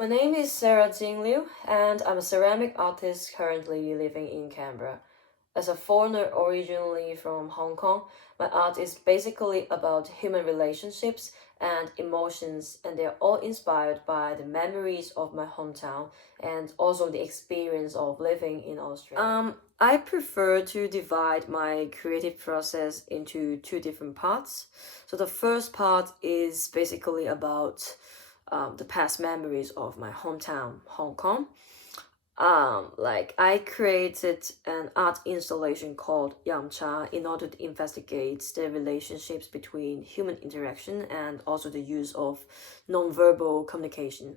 My name is Sarah Tsz Ying Liu, and I'm a ceramic artist currently living in Canberra. As a foreigner originally from Hong Kong, my art is basically about human relationships and emotions, and they're all inspired by the memories of my hometown and also the experience of living in Australia. I prefer to divide my creative process into two different parts. So the first part is basically about the past memories of my hometown, Hong Kong. Like I created an art installation called Yamcha in order to investigate the relationships between human interaction and also the use of nonverbal communication.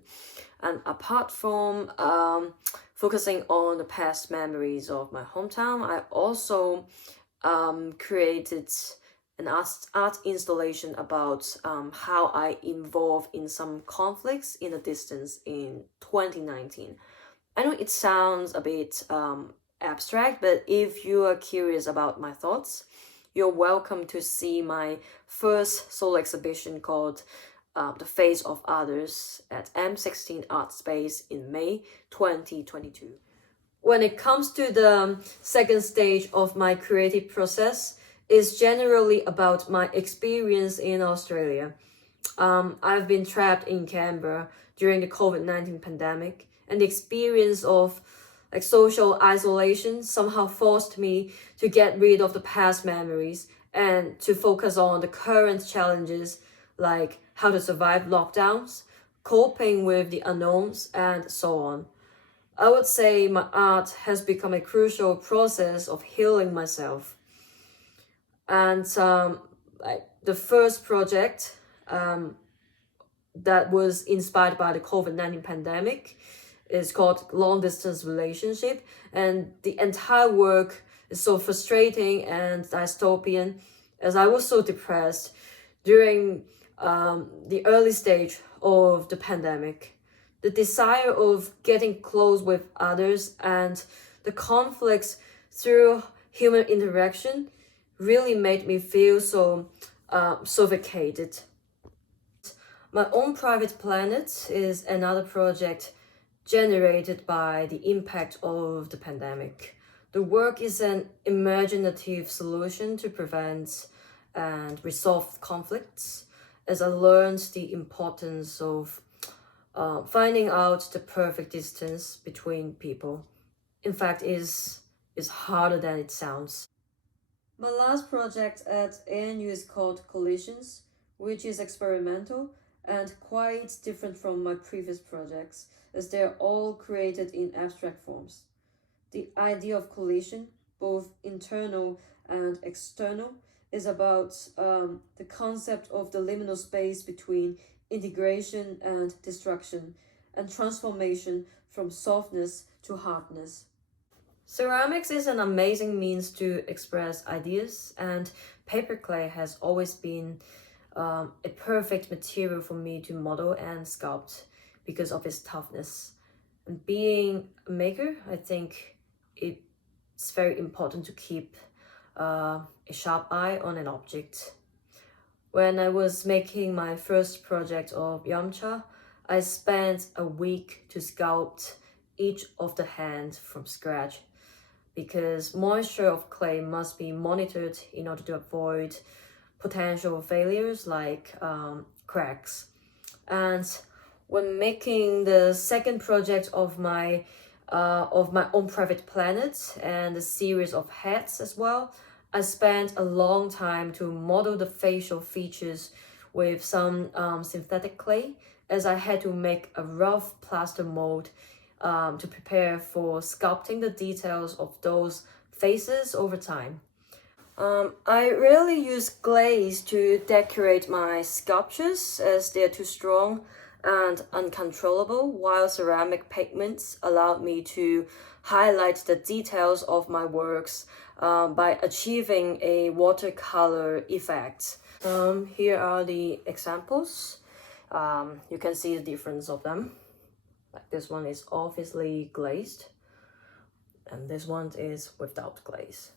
And apart from focusing on the past memories of my hometown, I also created an art installation about how I involved in some conflicts in the distance in 2019. I know it sounds a bit abstract, but if you are curious about my thoughts, you're welcome to see my first solo exhibition called The Face of Others at M16 Art Space in May 2022. When it comes to the second stage of my creative process, it's generally about my experience in Australia. I've been trapped in Canberra during the COVID-19 pandemic, and the experience of social isolation somehow forced me to get rid of the past memories and to focus on the current challenges like how to survive lockdowns, coping with the unknowns, and so on. I would say my art has become a crucial process of healing myself. And like the first project that was inspired by the COVID-19 pandemic is called Long Distance Relationship, and the entire work is so frustrating and dystopian as I was so depressed during the early stage of the pandemic. The desire of getting close with others and the conflicts through human interaction really made me feel so suffocated. My own private planet is another project generated by the impact of the pandemic. The work is an imaginative solution to prevent and resolve conflicts, as I learned the importance of finding out the perfect distance between people. In fact, is harder than it sounds. My last project at ANU is called Collisions, which is experimental and quite different from my previous projects, as they're all created in abstract forms. The idea of collision, both internal and external, is about the concept of the liminal space between integration and destruction, and transformation from softness to hardness. Ceramics is an amazing means to express ideas, and paperclay has always been a perfect material for me to model and sculpt because of its toughness. And being a maker, I think it's very important to keep a sharp eye on an object. When I was making my first project of Yamcha, I spent a week to sculpt each of the hands from scratch, because moisture of clay must be monitored in order to avoid potential failures like cracks. And when making the second project of my own private planet and a series of heads as well, I spent a long time to model the facial features with some synthetic clay, as I had to make a rough plaster mold to prepare for sculpting the details of those faces over time. I rarely use glaze to decorate my sculptures as they're too strong and uncontrollable, while ceramic pigments allowed me to highlight the details of my works by achieving a watercolor effect. Here are the examples. You can see the difference of them. Like this one is obviously glazed, and this one is without glaze.